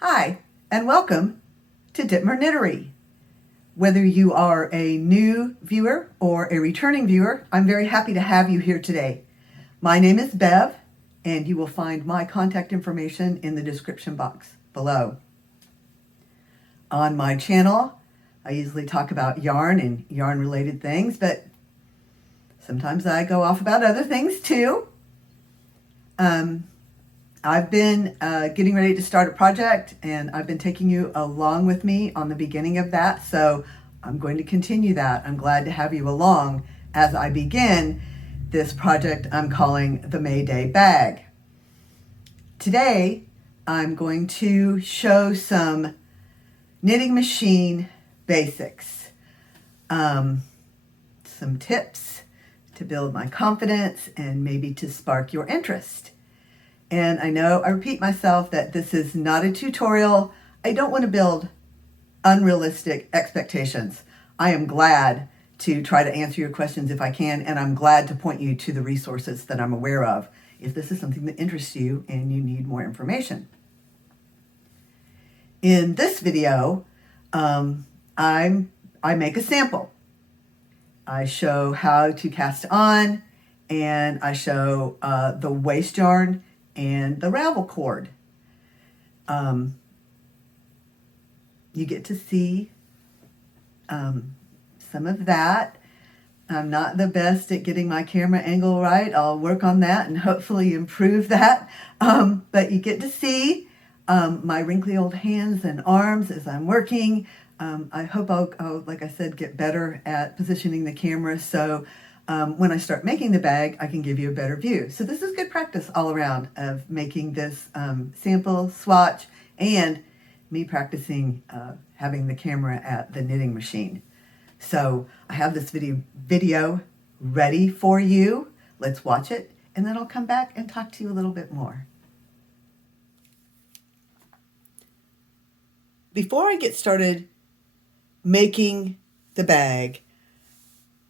Hi, and welcome to Dittmer Knittery. Whether you are a new viewer or a returning viewer, I'm very happy to have you here today. My name is Bev, and you will find my contact information in the description box below. On my channel, I usually talk about yarn and yarn-related things, but sometimes I go off about other things too. I've been getting ready to start a project, and I've been taking you along with me on the beginning of that, so I'm going to continue that. I'm glad to have you along as I begin this project I'm calling the May Day Bag. Today, I'm going to show some knitting machine basics, some tips to build my confidence and maybe to spark your interest. And I know I repeat myself that this is not a tutorial. I don't want to build unrealistic expectations. I am glad to try to answer your questions if I can, and I'm glad to point you to the resources that I'm aware of if this is something that interests you and you need more information. In this video, I make a sample. I show how to cast on, and I show the waste yarn and the Ravel cord. You get to see some of that. I'm not the best at getting my camera angle right. I'll work on that and hopefully improve that. But you get to see my wrinkly old hands and arms as I'm working. I hope I'll, like I said, get better at positioning the camera so when I start making the bag, I can give you a better view. So this is good practice all around of making this sample, swatch, and me practicing having the camera at the knitting machine. So I have this video ready for you. Let's watch it, and then I'll come back and talk to you a little bit more. Before I get started making the bag,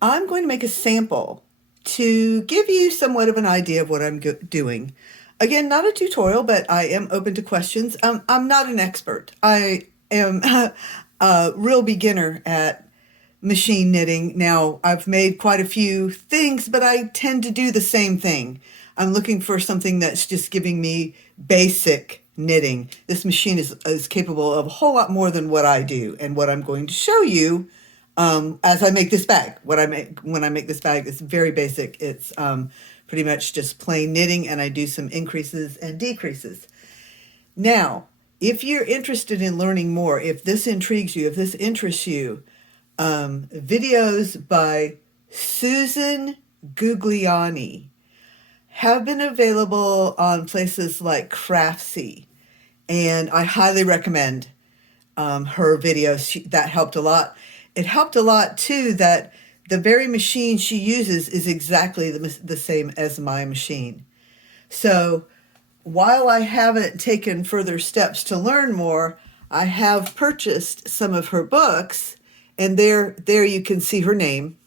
I'm going to make a sample to give you somewhat of an idea of what I'm doing. Again, not a tutorial, but I am open to questions. I'm not an expert. I am a real beginner at machine knitting. Now, I've made quite a few things, but I tend to do the same thing. I'm looking for something that's just giving me basic knitting. This machine is capable of a whole lot more than what I do, and what I'm going to show you as I make this bag. When I make this bag, it's very basic. It's pretty much just plain knitting, and I do some increases and decreases. Now, if you're interested in learning more, if this intrigues you, if this interests you, videos by Susan Gugliani have been available on places like Craftsy, and I highly recommend her videos. That helped a lot. It helped a lot, too, that the very machine she uses is exactly the same as my machine. So while I haven't taken further steps to learn more, I have purchased some of her books, and there you can see her name.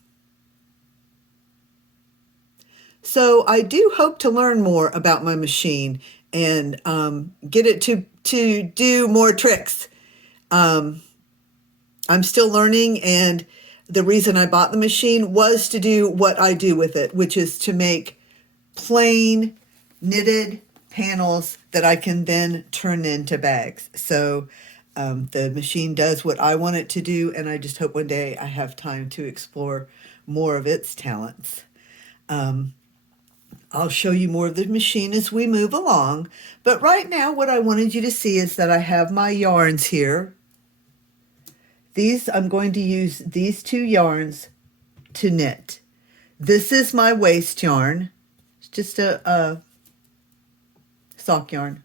So I do hope to learn more about my machine and get it to do more tricks. I'm still learning, and the reason I bought the machine was to do what I do with it, which is to make plain knitted panels that I can then turn into bags. So the machine does what I want it to do, and I just hope one day I have time to explore more of its talents. I'll show you more of the machine as we move along, but right now what I wanted you to see is that I have my yarns here. I'm going to use these two yarns to knit. This is my waste yarn. It's just a sock yarn.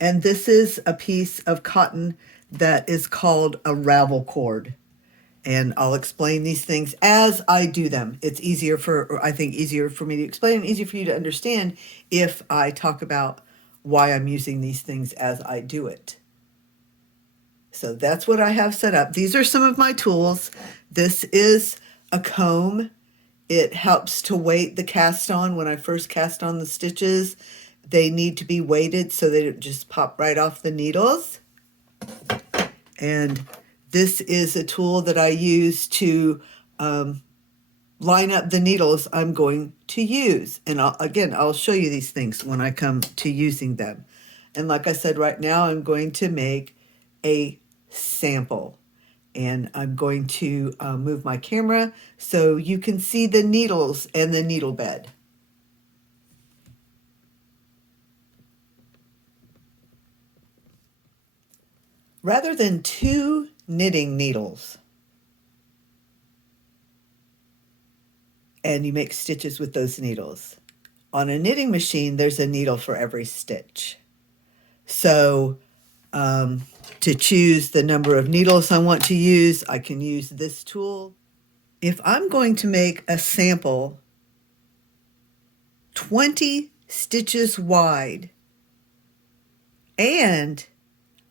And this is a piece of cotton that is called a Ravel cord. And I'll explain these things as I do them. It's easier easier for me to explain and easier for you to understand if I talk about why I'm using these things as I do it. So that's what I have set up. These are some of my tools. This is a comb. It helps to weight the cast on when I first cast on the stitches. they need to be weighted so they don't just pop right off the needles. And this is a tool that I use to line up the needles I'm going to use. And I'll show you these things when I come to using them. And like I said, right now I'm going to make a sample. And I'm going to move my camera so you can see the needles and the needle bed. Rather than 2 knitting needles, and you make stitches with those needles, on a knitting machine, there's a needle for every stitch. So to choose the number of needles I want to use, I can use this tool. If I'm going to make a sample 20 stitches wide, and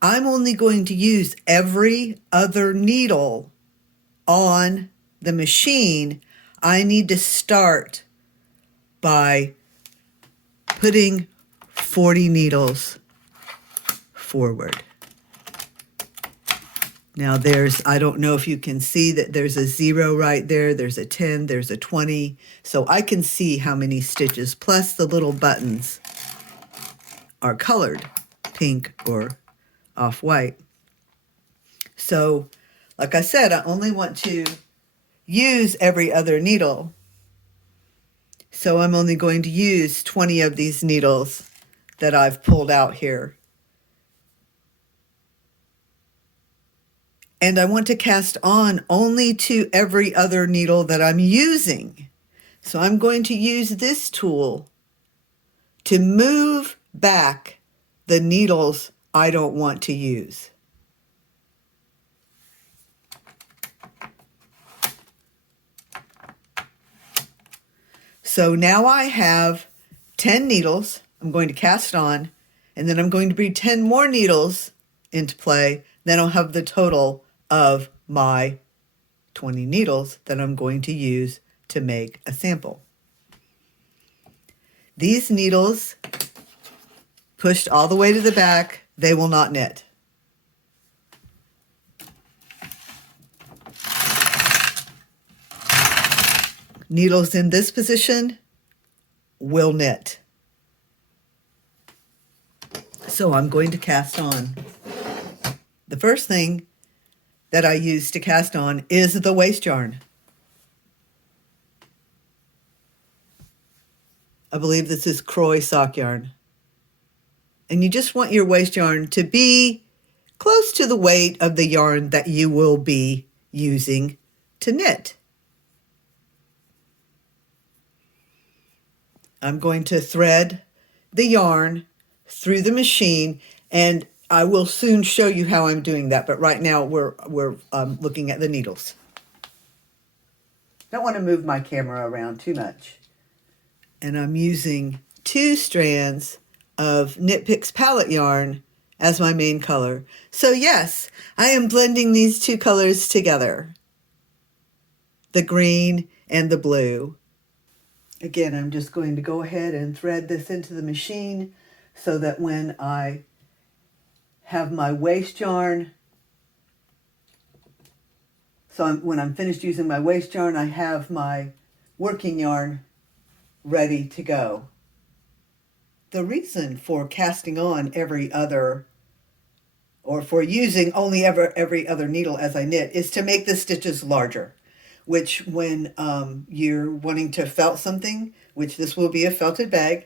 I'm only going to use every other needle on the machine, I need to start by putting 40 needles forward. Now I don't know if you can see that there's a 0 right there, there's a 10, there's a 20, so I can see how many stitches, plus the little buttons are colored, pink or off-white. So, like I said, I only want to use every other needle, so I'm only going to use 20 of these needles that I've pulled out here. And I want to cast on only to every other needle that I'm using. So I'm going to use this tool to move back the needles I don't want to use. So now I have 10 needles I'm going to cast on, and then I'm going to bring 10 more needles into play. Then I'll have the total of my 20 needles that I'm going to use to make a sample. These needles, pushed all the way to the back, they will not knit. Needles in this position will knit. So I'm going to cast on. The first thing that I use to cast on is the waste yarn. I believe this is Croy sock yarn. And you just want your waste yarn to be close to the weight of the yarn that you will be using to knit. I'm going to thread the yarn through the machine, and I will soon show you how I'm doing that, but right now we're looking at the needles. Don't want to move my camera around too much. And I'm using 2 strands of Knit Picks palette yarn as my main color. So yes, I am blending these 2 colors together, the green and the blue. Again, I'm just going to go ahead and thread this into the machine so that when I have my waste yarn, when I'm finished using my waste yarn, I have my working yarn ready to go. The reason for casting on every other, or for using only every other needle as I knit, is to make the stitches larger, which when you're wanting to felt something, which this will be a felted bag,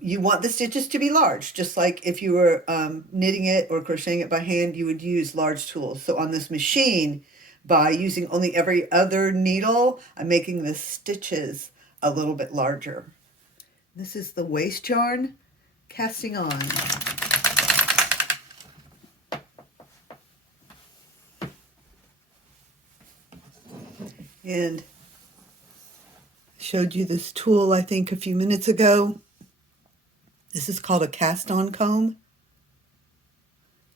you want the stitches to be large, just like if you were knitting it or crocheting it by hand, you would use large tools. So on this machine, by using only every other needle, I'm making the stitches a little bit larger. This is the waste yarn casting on. And I showed you this tool, I think, a few minutes ago. This is called a cast-on comb.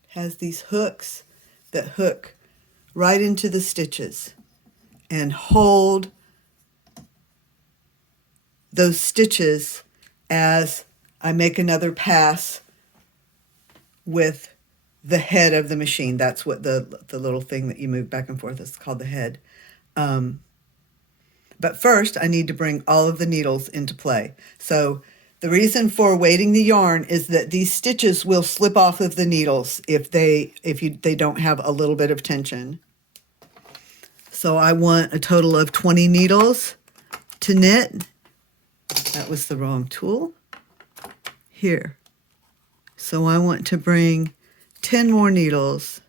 It has these hooks that hook right into the stitches and hold those stitches as I make another pass with the head of the machine. That's what the little thing that you move back and forth is called the head. But first, I need to bring all of the needles into play. So the reason for weighting the yarn is that these stitches will slip off of the needles if they don't have a little bit of tension. So I want a total of 20 needles to knit. That was the wrong tool. Here. So I want to bring 10 more needles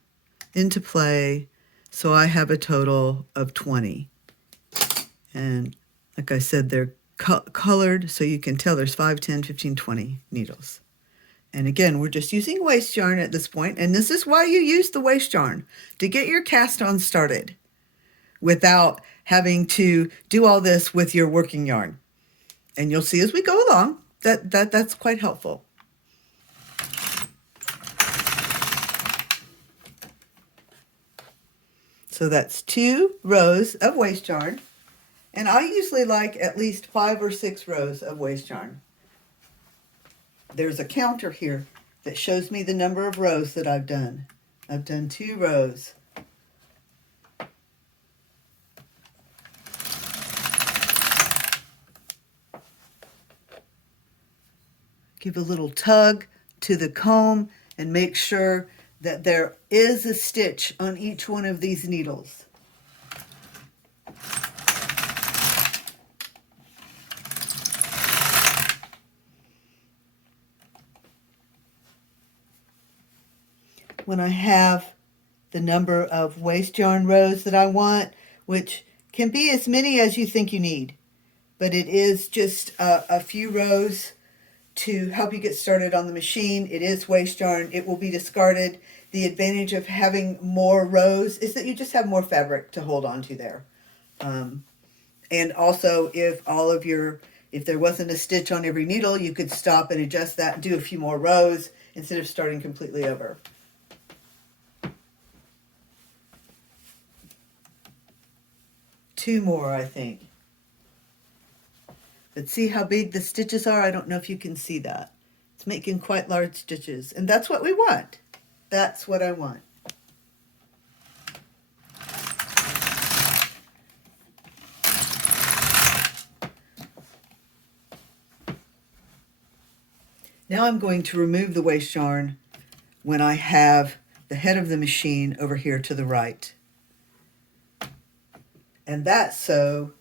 into play, so I have a total of 20. And like I said, they're colored, so you can tell there's 5, 10, 15, 20 needles. And again, we're just using waste yarn at this point, and this is why you use the waste yarn, to get your cast on started without having to do all this with your working yarn. And you'll see as we go along that's quite helpful. So that's 2 rows of waste yarn. And I usually like at least 5 or 6 rows of waste yarn. There's a counter here that shows me the number of rows that I've done. I've done 2 rows. Give a little tug to the comb and make sure that there is a stitch on each one of these needles. When I have the number of waste yarn rows that I want, which can be as many as you think you need, but it is just a few rows to help you get started on the machine. It is waste yarn. It will be discarded. The advantage of having more rows is that you just have more fabric to hold on to there. And also, if there wasn't a stitch on every needle, you could stop and adjust that and do a few more rows instead of starting completely over. Two more, I think. But see how big the stitches are? I don't know if you can see that. It's making quite large stitches. And that's what we want. That's what I want. Now I'm going to remove the waste yarn when I have the head of the machine over here to the right. And that's so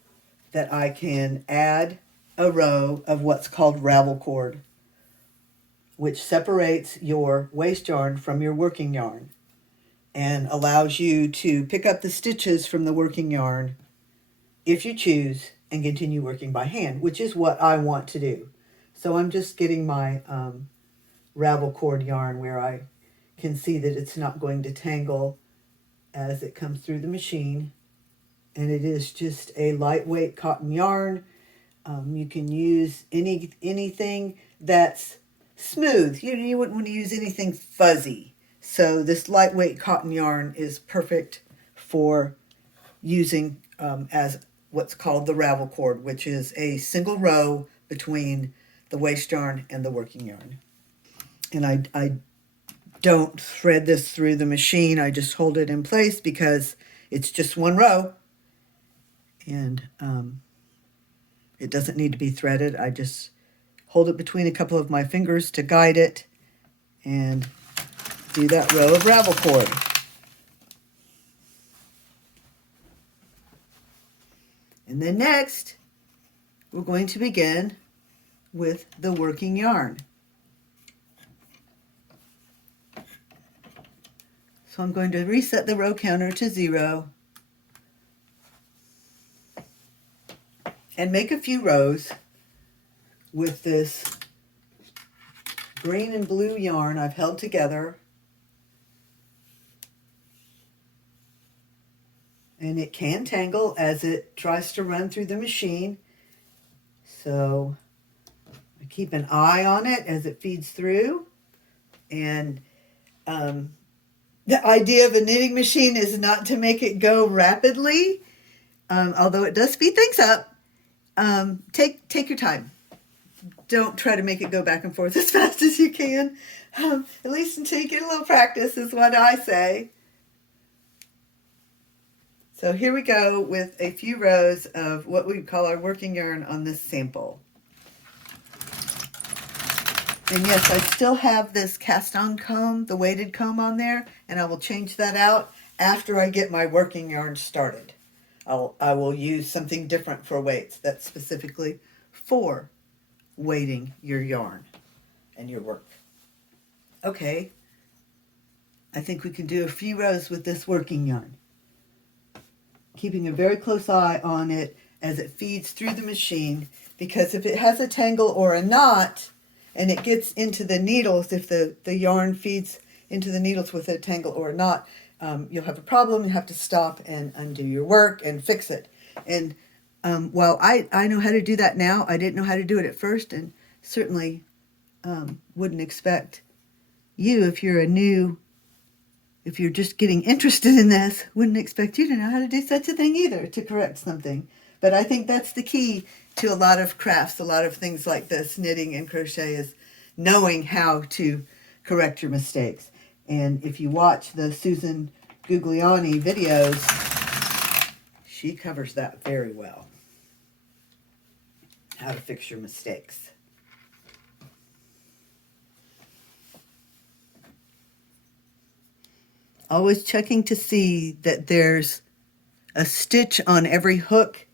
that I can add a row of what's called Ravel cord, which separates your waste yarn from your working yarn and allows you to pick up the stitches from the working yarn if you choose and continue working by hand, which is what I want to do. So I'm just getting my Ravel cord yarn where I can see that it's not going to tangle as it comes through the machine. And it is just a lightweight cotton yarn. You can use anything that's smooth. You wouldn't want to use anything fuzzy. So this lightweight cotton yarn is perfect for using as what's called the Ravel cord, which is a single row between the waste yarn and the working yarn. And I don't thread this through the machine. I just hold it in place because it's just one row. And it doesn't need to be threaded. I just hold it between a couple of my fingers to guide it and do that row of Ravel cord. And then next, we're going to begin with the working yarn. So I'm going to reset the row counter to 0 and make a few rows with this green and blue yarn I've held together. And it can tangle as it tries to run through the machine. So I keep an eye on it as it feeds through. And the idea of a knitting machine is not to make it go rapidly, although it does speed things up. Take your time. don't try to make it go back and forth as fast as you can, at least until you get a little practice is what I say. So here we go with a few rows of what we call our working yarn on this sample. And yes, I still have this cast on comb, the weighted comb on there, and I will change that out after I get my working yarn started. I will use something different for weights that's specifically for weighting your yarn and your work. Okay, I think we can do a few rows with this working yarn, keeping a very close eye on it as it feeds through the machine, because if it has a tangle or a knot and it gets into the needles, if the yarn feeds into the needles with a tangle or a knot, you'll have a problem. You have to stop and undo your work and fix it. And while I know how to do that now, I didn't know how to do it at first, and certainly wouldn't expect you, if you're just getting interested in this, wouldn't expect you to know how to do such a thing either, to correct something. But I think that's the key to a lot of crafts, a lot of things like this, knitting and crochet, is knowing how to correct your mistakes. And if you watch the Susan Gugliani videos, she covers that very well, how to fix your mistakes. Always checking to see that there's a stitch on every hook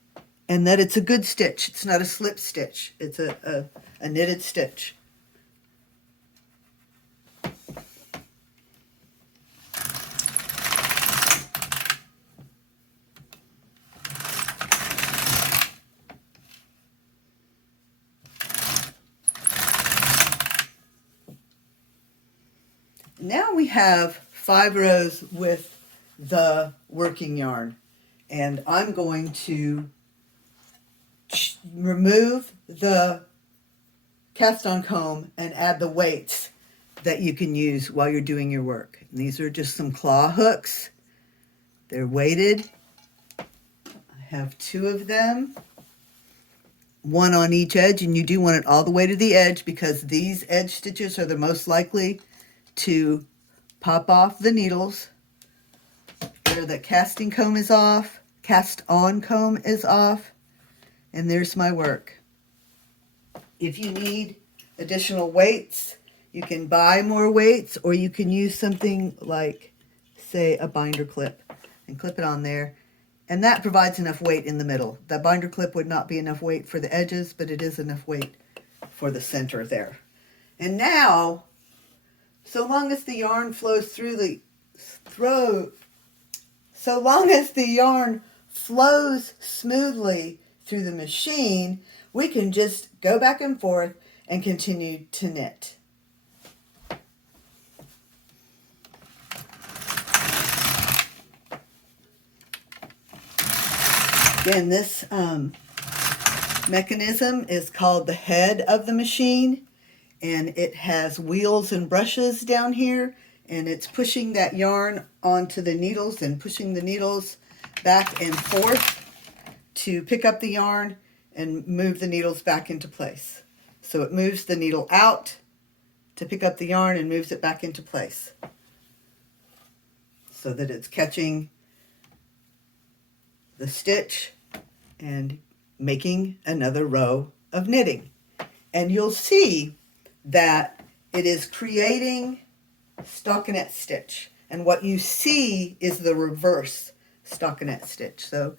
and that it's a good stitch. It's not a slip stitch. It's a knitted stitch. Now we have 5 rows with the working yarn, and I'm going to remove the cast on comb and add the weights that you can use while you're doing your work. And these are just some claw hooks. They're weighted. I have 2 of them, one on each edge, and you do want it all the way to the edge because these edge stitches are the most likely to pop off the needles. There, the casting comb is off, cast on comb is off, and there's my work. If you need additional weights, you can buy more weights, or you can use something like, say, a binder clip and clip it on there, and that provides enough weight in the middle. The binder clip would not be enough weight for the edges, but it is enough weight for the center there. And now, so long as the yarn flows through the so long as the yarn flows smoothly through the machine, we can just go back and forth and continue to knit. Again, this mechanism is called the head of the machine, and it has wheels and brushes down here, and it's pushing that yarn onto the needles and pushing the needles back and forth to pick up the yarn and move the needles back into place. So it moves the needle out to pick up the yarn and moves it back into place so that it's catching the stitch and making another row of knitting. And you'll see that it is creating stockinette stitch, and what you see is the reverse stockinette stitch. So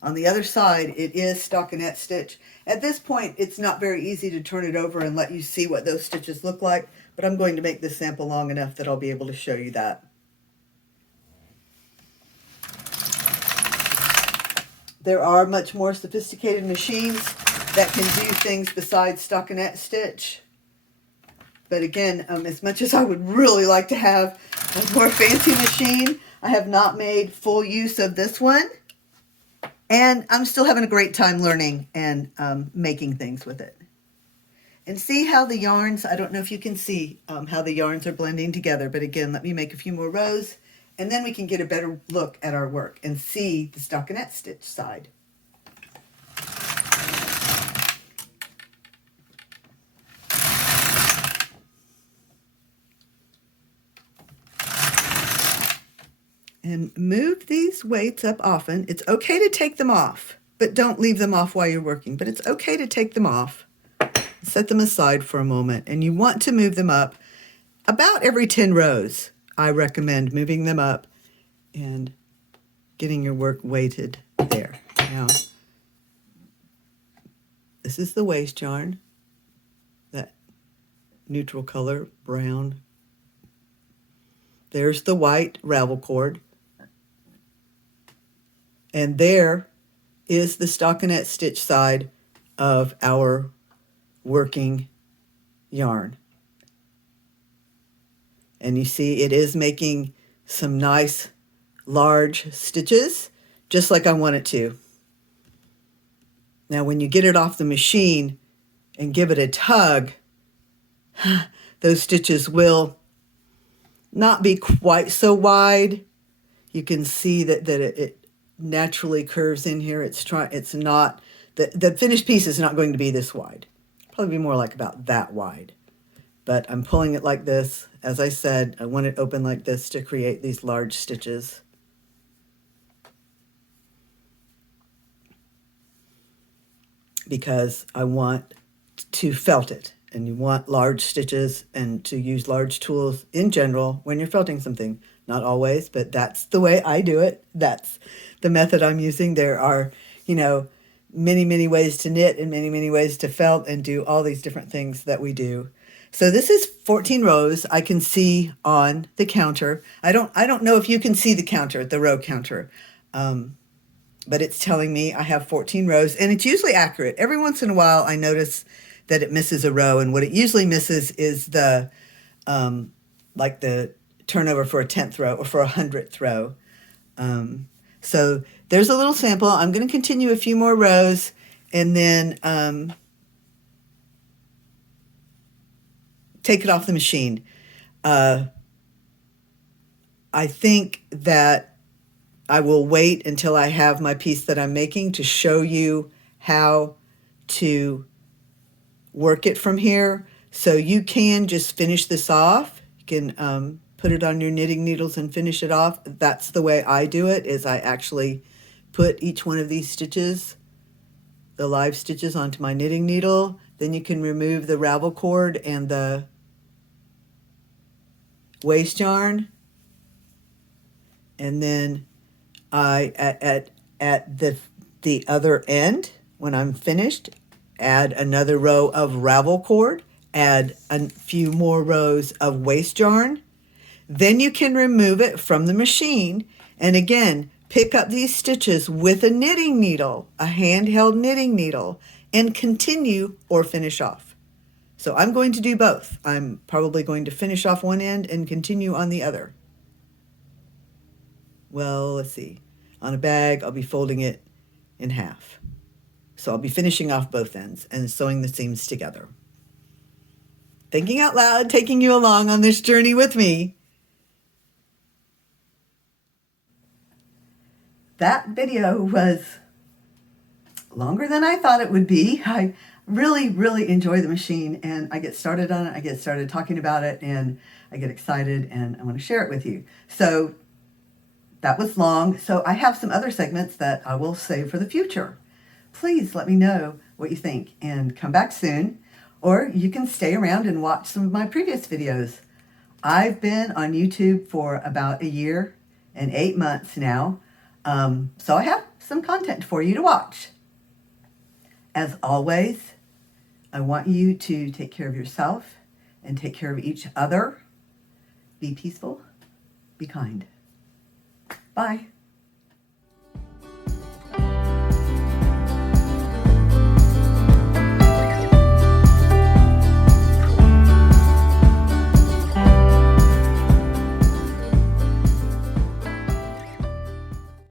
on the other side it is stockinette stitch. At this point it's not very easy to turn it over and let you see what those stitches look like, but I'm going to make this sample long enough that I'll be able to show you that. There are much more sophisticated machines that can do things besides stockinette stitch. But again, as much as I would really like to have a more fancy machine, I have not made full use of this one. And I'm still having a great time learning and making things with it. And see how the yarns, I don't know if you can see how the yarns are blending together, but again, let me make a few more rows, and then we can get a better look at our work and see the stockinette stitch side. And move these weights up often. It's okay to take them off, but don't leave them off while you're working. But it's okay to take them off. Set them aside for a moment. And you want to move them up about every 10 rows. I recommend moving them up and getting your work weighted there. Now, this is the waste yarn, that neutral color, brown. There's the white Ravel cord. And there is the stockinette stitch side of our working yarn. And you see it is making some nice large stitches, just like I want it to. Now when you get it off the machine and give it a tug, those stitches will not be quite so wide. You can see that it naturally curves in here. It's not, the finished piece is not going to be this wide. Probably be more like about that wide. But I'm pulling it like this. As I said, I want it open like this to create these large stitches. Because I want to felt it. And you want large stitches and to use large tools in general when you're felting something. Not always, but that's the way I do it. That's the method I'm using. There are, many, many ways to knit and many, many ways to felt and do all these different things that we do. So this is 14 rows I can see on the counter. I don't know if you can see the counter, the row counter, but it's telling me I have 14 rows, and it's usually accurate. Every once in a while I notice that it misses a row, and what it usually misses is the like the turnover for a 10th row or for a 100th row. So there's a little sample. I'm going to continue a few more rows and then take it off the machine. I think that I will wait until I have my piece that I'm making to show you how to work it from here. So you can just finish this off. You can put it on your knitting needles and finish it off. That's the way I do it, is I actually put each one of these stitches, the live stitches, onto my knitting needle. Then you can remove the Ravel cord and the waste yarn. And then I, at the other end, when I'm finished, add another row of Ravel cord, add a few more rows of waste yarn. Then you can remove it from the machine and again pick up these stitches with a knitting needle, a handheld knitting needle, and continue or finish off. So I'm going to do both. I'm probably going to finish off one end and continue on the other. Well, let's see. On a bag, I'll be folding it in half. So I'll be finishing off both ends and sewing the seams together. Thinking out loud, taking you along on this journey with me. That video was longer than I thought it would be. I really, really enjoy the machine, and I get started on it. I get started talking about it, and I get excited, and I want to share it with you. So that was long. So I have some other segments that I will save for the future. Please let me know what you think and come back soon, or you can stay around and watch some of my previous videos. I've been on YouTube for about 1 year and 8 months now, so I have some content for you to watch. As always, I want you to take care of yourself and take care of each other. Be peaceful, be kind. Bye.